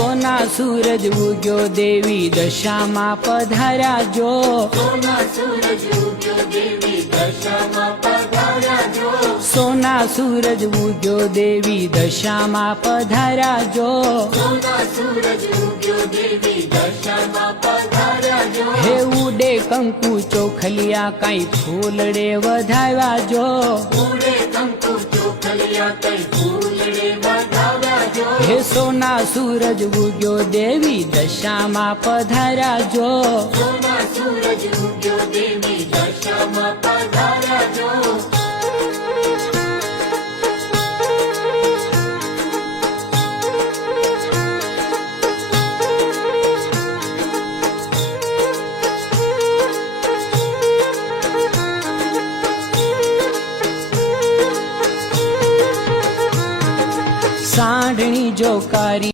सोना सूरज उग्यो देवी दशामा पधार्या जो। सोना सूरज उग्यो देवी दशामा पधार्या जो। सोना सूरज उग्यो देवी दशामा पधार्या जो। सोना सूरज उग्यो देवी दशामा पधार्या जो। हे उडे कंकु चोखलिया काई फूलड़े वधाव्या जो। उडे कंकु चोखलिया काई फूलड़े वधाव्या जो। हे सोना सूरज उग्यो देवी दशामा पधार्या जो। सोना सूरज उग्यो देवी दशामा पधार्या जो। सांडणी जो कारी